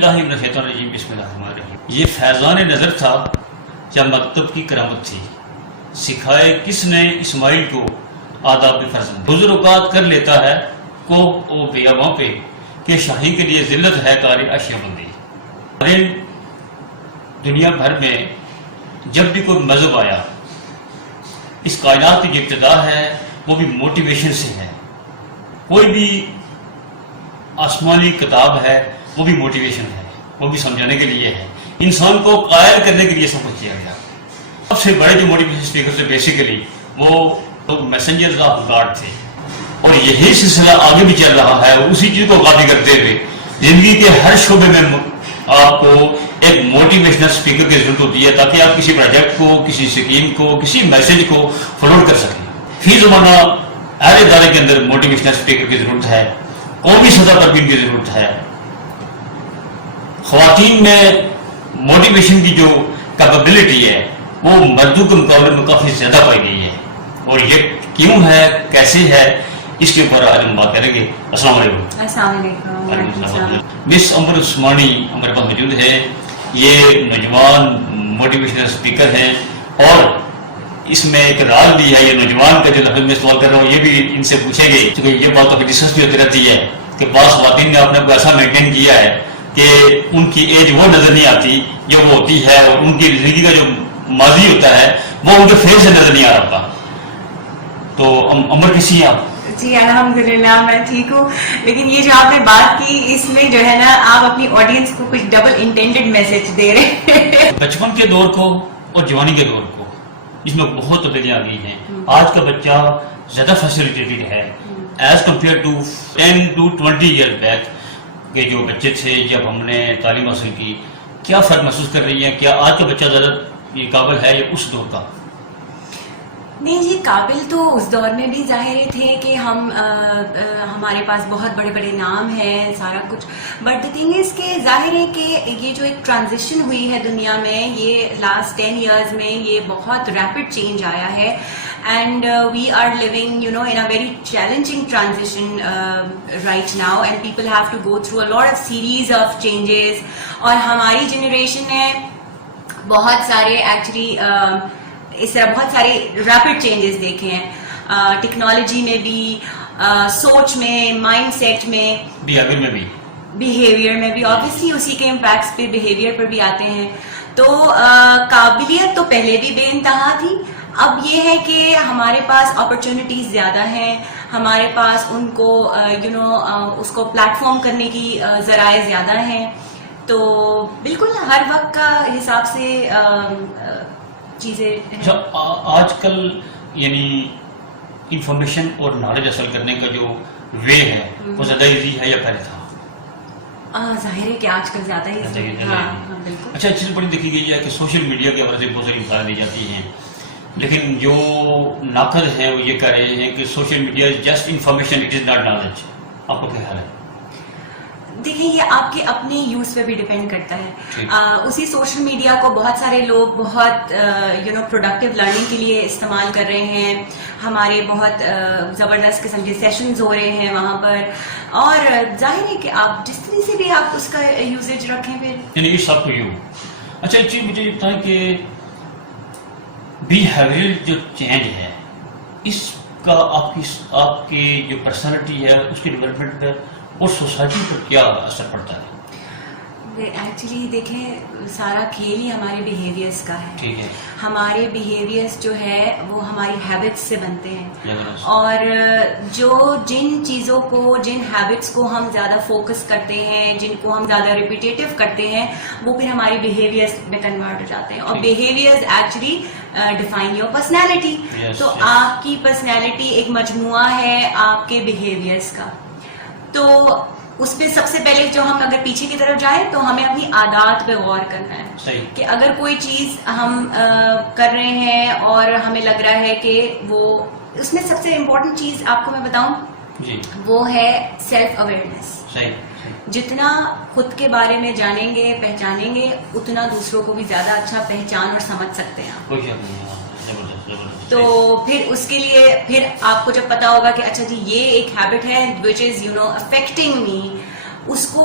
بسم اللہ الرحمن الرحیم. یہ فیضان نظر تھا یا مکتب کی کرامت تھی؟ سکھائے کس نے اسماعیل کو آداب فرزند؟ بزرگ اوقات کر لیتا ہے کو او بیاباں پہ کہ شاہی کے لیے ذلت ہے کاری اشیا بندی. دنیا بھر میں جب بھی کوئی مذہب آیا، اس کائنات کی جو ابتدا ہے وہ بھی موٹیویشن سے ہے. کوئی بھی آسمانی کتاب ہے وہ بھی موٹیویشن ہے، وہ بھی سمجھانے کے لیے ہے، انسان کو قائل کرنے کے لیے سب کچھ کیا گیا. سب سے بڑے جو موٹیویشن اسپیکر تھے بیسیکلی وہ میسنجرز آف گاڈ تھے، اور یہی سلسلہ آگے بھی چل رہا ہے. اسی چیز کو غالب کرتے ہوئے زندگی کے ہر شعبے میں آپ کو ایک موٹیویشنل اسپیکر کی ضرورت ہوتی ہے تاکہ آپ کسی پروجیکٹ کو، کسی اسکیم کو، کسی میسج کو فارورڈ کر سکیں. فی زمانہ ہر ادارے کے اندر موٹیویشنل اسپیکر کی ضرورت ہے، قومی سطح پر بھی ان کی ضرورت ہے. خواتین میں موٹیویشن کی جو کیپیبلٹی ہے وہ مردوں کے مقابلے میں کافی زیادہ پائی گئی ہے، اور یہ کیوں ہے، کیسے ہے، اس کے اوپر آج ہم بات کریں گے. السلام علیکم. السلام علیکم. مس عمر عثمانی ہمارے پاس موجود ہے. یہ نوجوان موٹیویشنل اسپیکر ہیں، اور اس میں ایک راز بھی ہے. یہ نوجوان کا جو لفظ میں استعمال کر رہا ہوں یہ بھی ان سے پوچھیں گے، کیونکہ یہ بات ابھی ڈسکس بھی ہوتی رہتی ہے کہ بعض خواتین نے اپنے کو ایسا مینٹین کیا ہے کہ ان کی ایج وہ نظر نہیں آتی جو وہ ہوتی ہے، اور ان کی زندگی کا جو ماضی ہوتا ہے وہ ان کے فیس سے نظر نہیں آ رہا. تو عمر کسی ہیں آپ؟ جی الحمدللہ میں ٹھیک ہوں، لیکن یہ جو آپ نے بات کی اس میں جو ہے نا آپ اپنی آڈینس کو کچھ ڈبل انٹینڈڈ میسج دے رہے ہیں. بچپن کے دور کو اور جوانی کے دور کو اس میں بہت تبدیلیاں آ گئی ہیں. آج کا بچہ زیادہ فیسیلیٹیڈ ہے as compare to 10 to 20 year back کے جو بچے تھے جب ہم نے تعلیم حاصل کی. کیا فرق محسوس کر رہی ہیں؟ کیا آج کا بچہ زیادہ یہ قابل ہے یا اس دور کا؟ نہیں جی، قابل تو اس دور میں بھی ظاہر تھے کہ ہمارے پاس بہت بڑے بڑے نام ہیں، سارا کچھ. بٹ دی تھنگ از کہ ظاہر ہے کہ یہ جو ایک ٹرانزیشن ہوئی ہے دنیا میں، یہ لاسٹ 10 ایئرز میں یہ بہت ریپڈ چینج آیا ہے. And we are living in a very challenging transition right now, and people have to go through a lot of series of changes. اور ہماری جنریشن نے بہت سارے ایکچولی اس طرح بہت سارے ریپڈ چینجز دیکھے ہیں، ٹیکنالوجی میں بھی، سوچ میں، مائنڈ سیٹ میں، بیہیویئر میں بھی. آبویسلی اسی کے امپیکٹس پہ بیہیویئر پر بھی آتے ہیں. تو قابلیت تو پہلے بھی بے انتہا تھی. اب یہ ہے کہ ہمارے پاس اپرچونٹیز زیادہ ہیں، ہمارے پاس ان کو اس کو پلیٹ فارم کرنے کی ذرائع زیادہ ہیں. تو بالکل ہر وقت کا حساب سے چیزیں. آج کل یعنی انفارمیشن اور نالج حاصل کرنے کا جو وے ہے وہ زیادہ ایزی ہے یا پہلے تھا؟ ظاہر ہے کہ آج کل زیادہ ہی. بالکل. اچھا، چیز بڑی دیکھی گئی ہے کہ سوشل میڈیا کے حوالے سے بہت ساری مثالیں دی جاتی ہیں، لیکن جو ناقد ہیں وہ یہ کہہ رہے ہیں کہ social media is just information, it is not knowledge. آپ کو کیا خیال ہے؟ دیکھیں یہ آپ کے اپنے یوز پہ بھی ڈیپینڈ کرتا ہے. اسی سوشل میڈیا کو بہت سارے لوگ بہت پروڈکٹیو لرننگ کے لیے استعمال کر رہے ہیں. ہمارے بہت زبردست قسم کے سیشنز ہو رہے ہیں وہاں پر، اور ظاہر ہے کہ آپ جس طرح سے بھی آپ اس کا یوزیج رکھیں پھر یعنی سب کو یو. اچھا ایک چیز مجھے یہ بتائیں کہ بیہیویئر جو چینج ہے اس کا آپ کی جو پرسنالٹی ہے اس کی ڈیولپمنٹ پر اور سوسائٹی پر کیا اثر پڑتا ہے؟ ایکچولی دیکھیں سارا کھیل ہی ہمارے بیہیویئرس کا ہے. ٹھیک ہے. ہمارے بیہیویئرس جو ہے وہ ہماری ہیبٹس سے بنتے ہیں، اور جن چیزوں کو، جن ہیبٹس کو ہم زیادہ فوکس کرتے ہیں، جن کو ہم زیادہ ریپیٹیٹیو کرتے ہیں، وہ پھر ہمارے بیہیویئرس میں کنورٹ ہو جاتے ہیں. اور behaviours actually define your personality. تو آپ کی پرسنالٹی ایک مجموعہ ہے آپ کے بیہیویئرس کا. تو اس پہ سب سے پہلے جو ہم اگر پیچھے کی طرف جائیں تو ہمیں اپنی عادات پہ غور کرنا ہے کہ اگر کوئی چیز ہم کر رہے ہیں اور ہمیں لگ رہا ہے کہ وہ اس میں سب سے امپورٹنٹ چیز آپ کو میں بتاؤں وہ ہے سیلف اویئرنیس. جتنا خود کے بارے میں جانیں گے، پہچانیں گے، اتنا دوسروں کو بھی زیادہ اچھا پہچان اور سمجھ سکتے ہیں. تو پھر اس کے لیے پھر آپ کو جب پتا ہوگا کہ اچھا جی یہ ایک ہیبٹ ہے which is افیکٹنگ می، اس کو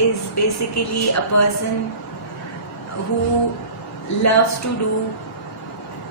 is basically a person who loves to do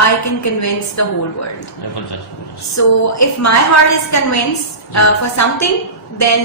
I can convince the whole world. So if my heart is convinced for something, then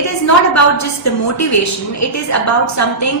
it is not about just the motivation, it is about something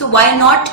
so why not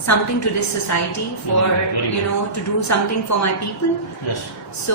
something to this society for to do something for my people. So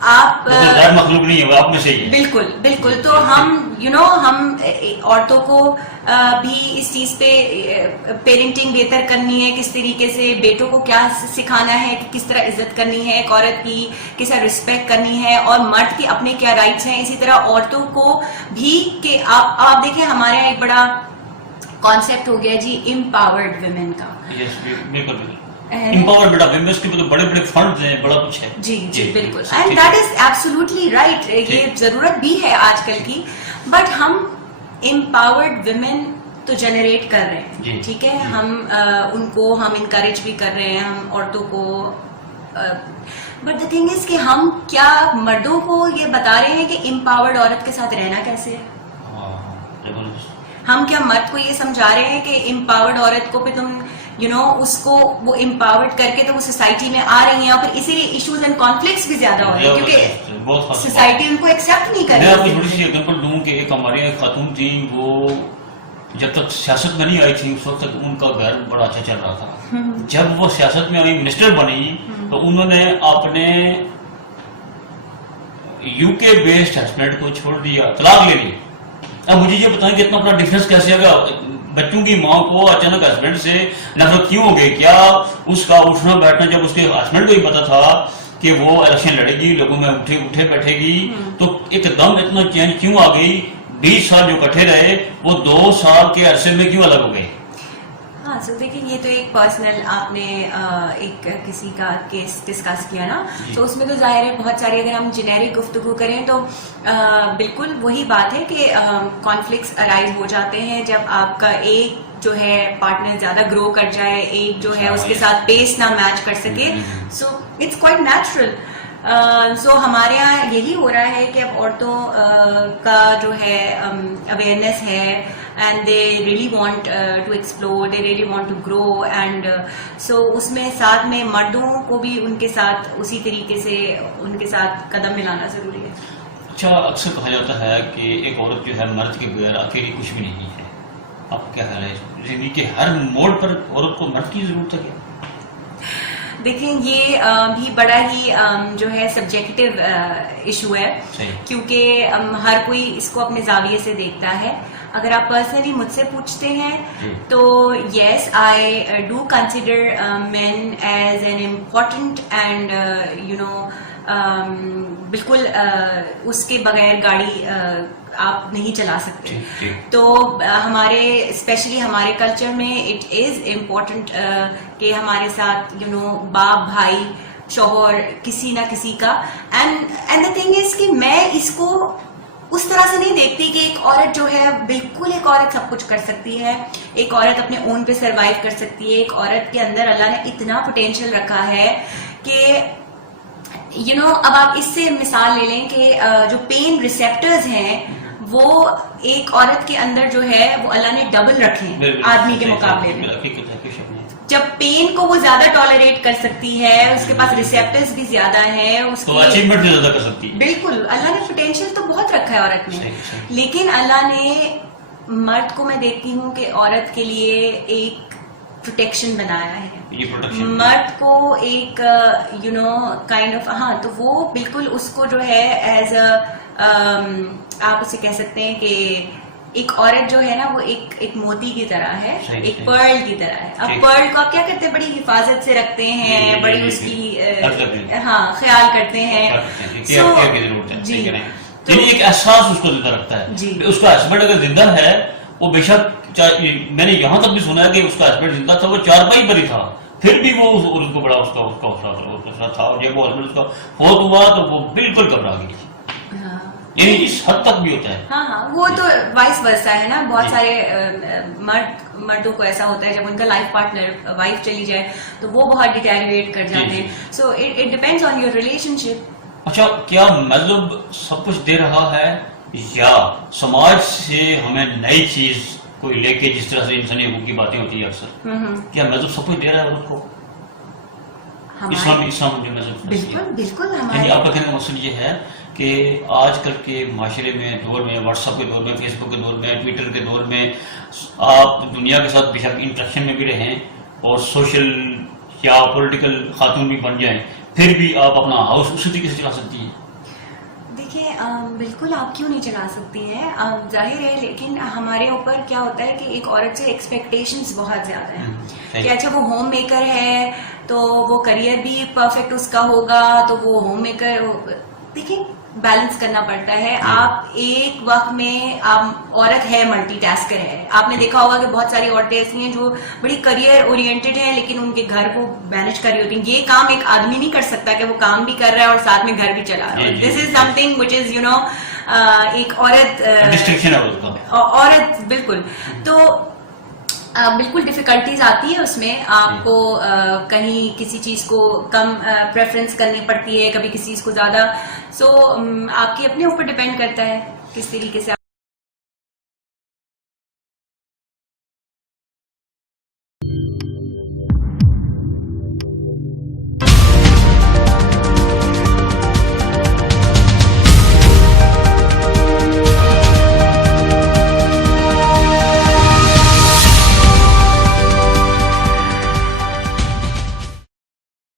آپ غیر مخلوق نہیں ہے، وہ آپ میں سے ہی ہے. بالکل بالکل. تو ہم ہم عورتوں کو بھی اس چیز پہ پیرنٹنگ بہتر کرنی ہے، کس طریقے سے بیٹوں کو کیا سکھانا ہے، کس طرح عزت کرنی ہے ایک عورت کی، کس طرح رسپیکٹ کرنی ہے، اور مرد کی اپنے کیا رائٹس ہیں. اسی طرح عورتوں کو بھی کہ آپ دیکھیں ہمارے یہاں ایک بڑا کانسیپٹ ہو گیا جی امپاورڈ ویمن کا. بالکل امپاورڈ بیٹا ویمنس کے بڑے بڑے فنڈز ہیں، بڑا کچھ ہے. جی جی بالکل. And that is absolutely right. یہ ضرورت بھی ہے آج کل کی، بٹ ہم امپاورڈ ویمن تو جنریٹ کر رہے ہیں. ٹھیک ہے، ہم ان کو ہم انکریج بھی کر رہے ہیں، ہم عورتوں کو. بٹ دا تھنگ از کہ ہم کیا مردوں کو یہ بتا رہے ہیں کہ امپاورڈ عورت کے ساتھ رہنا کیسے ہے؟ ہم کیا مرد کو یہ سمجھا رہے ہیں کہ امپاورڈ عورت کو پہ تم اس کو وہ امپاورڈ کر کے تو وہ سوسائٹی میں آ رہی ہیں، اور پھر اسی لیے ایشوز اینڈ کانفلکٹس بھی زیادہ ہو رہے ہیں کیونکہ سوسائٹی ان کو ایکسیپٹ نہیں کر رہی. میں آپ کو تھوڑی سی ایگزامپل دوں کہ ایک ہماری ایک خاتون تھی، وہ جب تک سیاست میں نہیں آئی تھی اس وقت تک ان کا گھر بڑا اچھا چل رہا تھا. جب وہ سیاست میں آئی، منسٹر بنی، تو انہوں نے اپنے یو کے بیسڈ ہسبینڈ کو چھوڑ دیا، طلاق لے لی. اب مجھے یہ بتائیں کہ اتنا بڑا ڈفرینس کیسے آ گیا؟ بچوں کی ماں کو اچانک ہسبینڈ سے نفرت کیوں ہو گئی؟ کیا اس کا اٹھنا بیٹھنا، جب اس کے ہسبینڈ کو ہی پتا تھا کہ وہ الیکشن لڑے گی، لوگوں میں اٹھے بیٹھے گی، تو ایک دم اتنا چینج کیوں آ گئی؟ 20 سال جو کٹھے رہے وہ 2 سال کے عرصے میں کیوں الگ ہو گئے؟ ہاں سو دیکھیں، یہ تو ایک پرسنل آپ نے ایک کسی کا کیس ڈسکس کیا نا، تو اس میں تو ظاہر ہے بہت ساری، اگر ہم جنیرک گفتگو کریں تو بالکل وہی بات ہے کہ کانفلکٹس ارائز ہو جاتے ہیں جب آپ کا ایک جو ہے پارٹنر زیادہ گرو کر جائے، ایک جو ہے اس کے ساتھ پیس نہ میچ کر سکے. So it's quite natural. So ہمارے یہاں یہی ہو رہا ہے کہ اب عورتوں کا جو ہے اویئرنیس ہے، and they really want to explore, they really want to grow, and so اس میں ساتھ میں مردوں کو بھی ان کے ساتھ اسی طریقے سے ان کے ساتھ قدم ملانا ضروری ہے. اچھا، اکثر کہا جاتا ہے کہ ایک عورت جو ہے مرد کے بغیر اکیلی کچھ بھی نہیں ہے. آپ کیا خیال ہے؟ زندگی کے ہر موڑ پر عورت کو مرد کی ضرورت ہے کیا؟ دیکھیں، یہ بھی بڑا ہی جو ہے سبجیکٹو ایشو ہے، کیونکہ ہر کوئی اس کو اپنے زاویے سے دیکھتا ہے. اگر آپ پرسنلی مجھ سے پوچھتے ہیں تو yes, I do consider man as an important and بالکل اس کے بغیر گاڑی آپ نہیں چلا سکتے. تو ہمارے اسپیشلی ہمارے کلچر میں اٹ از امپورٹنٹ کہ ہمارے ساتھ باپ، بھائی، شوہر، کسی نہ کسی کا. اینڈ دا تھنگ از کہ میں اس کو اس طرح سے نہیں دیکھتی کہ ایک عورت جو ہے بالکل ایک عورت سب کچھ کر سکتی ہے، ایک عورت اپنے اون پہ سروائیو کر سکتی ہے. ایک عورت کے اندر اللہ نے اتنا پوٹینشیل رکھا ہے کہ اب آپ اس سے مثال لے لیں کہ جو پین ریسیپٹرز ہیں وہ ایک عورت کے اندر جو ہے وہ اللہ نے ڈبل رکھے آدمی کے مقابلے میں. جب پین کو وہ زیادہ ٹالریٹ کر سکتی ہے، اس کے پاس ریسیپٹرز بھی زیادہ ہیں، اس کی اچیومنٹ بھی زیادہ کر سکتی ہے. بالکل، اللہ نے پوٹینشیل تو بہت رکھا ہے عورت میں. لیکن اللہ نے مرد کو میں دیکھتی ہوں کہ عورت کے لیے ایک پروٹیکشن بنایا ہے، مرد کو ایک کائنڈ آف تو وہ بالکل اس کو جو ہے ایز آپ اسے کہہ سکتے ہیں کہ ایک عورت جو ہے نا وہ ایک موتی کی طرح ہے، ایک پرل کی طرح ہے. اب پرل کو آپ کیا کرتے ہیں؟ بڑی حفاظت سے رکھتے ہیں، بڑی اس کی خیال کرتے ہیں. جی، ایک احساس اس کو زندہ رکھتا ہے. اس کا ہسبینڈ اگر زندہ ہے، وہ بے شک، میں نے یہاں تک بھی سنا ہے کہ اس کا ہسبینڈ زندہ تھا، وہ چارپائی پر ہی تھا، پھر بھی وہ اس کو بڑا اس کا تھا، اور جب وہ ہسبینڈ اس کا فوت ہوا تو وہ بالکل گھبرا گئی. یعنی اس حد تک بھی ہوتا ہے. ہاں، وہ تو وائس ورسا ہے نا. بہت سارے مردوں کو ایسا ہوتا ہے جب ان کا لائف پارٹنر وائف چلی جائے تو وہ بہت ڈیٹیریٹ کر جاتے ہیں. So it depends on your relationship. اچھا، کیا مذہب سب کچھ دے رہا ہے یا سماج سے ہمیں نئی چیز کوئی لے کے، جس طرح سے انسانی حقوق کی باتیں ہوتی ہے اکثر، کیا مذہب سب کچھ دے رہا ہے عورت کو؟ اسلام جو مذہب بالکل. یعنی آپ کا کہنے کا مقصد یہ ہے کہ آج کل کے معاشرے میں، دور میں، واٹس ایپ کے دور میں، فیس بک کے دور میں، ٹویٹر کے دور میں، آپ دنیا کے ساتھ بے شک انٹریکشن میں بھی رہیں اور سوشل یا پولیٹیکل خاتون بھی بن جائیں، پھر بھی آپ اپنا ہاؤس اسی طریقے سے چلا سکتی ہیں. دیکھیے بالکل آپ کیوں نہیں چلا سکتی ہیں، ظاہر ہے، لیکن ہمارے اوپر کیا ہوتا ہے کہ ایک عورت سے ایکسپیکٹیشنز بہت زیادہ ہیں کہ اچھا وہ ہوم میکر ہے تو وہ کریئر بھی پرفیکٹ اس کا ہوگا، تو وہ ہوم میکر، دیکھیں بیلنس کرنا پڑتا ہے. آپ ایک وقت میں، آپ عورت ہے ملٹی ٹاسکر ہے، آپ نے دیکھا ہوگا کہ بہت ساری عورتیں ایسی ہیں جو بڑی کریئر اورینٹڈ ہیں لیکن ان کے گھر کو مینج کر رہی ہوتی ہیں. یہ کام ایک آدمی نہیں کر سکتا کہ وہ کام بھی کر رہا ہے اور ساتھ میں گھر بھی چلا رہا ہے. دس از سم تھنگ وچ از ایک عورت بالکل. تو بالکل ڈیفیکلٹیز آتی ہے اس میں، آپ کو کہیں کسی چیز کو کم پریفرنس کرنی پڑتی ہے، کبھی کسی چیز کو زیادہ. سو آپ کے اپنے اوپر ڈپینڈ کرتا ہے کس طریقے سے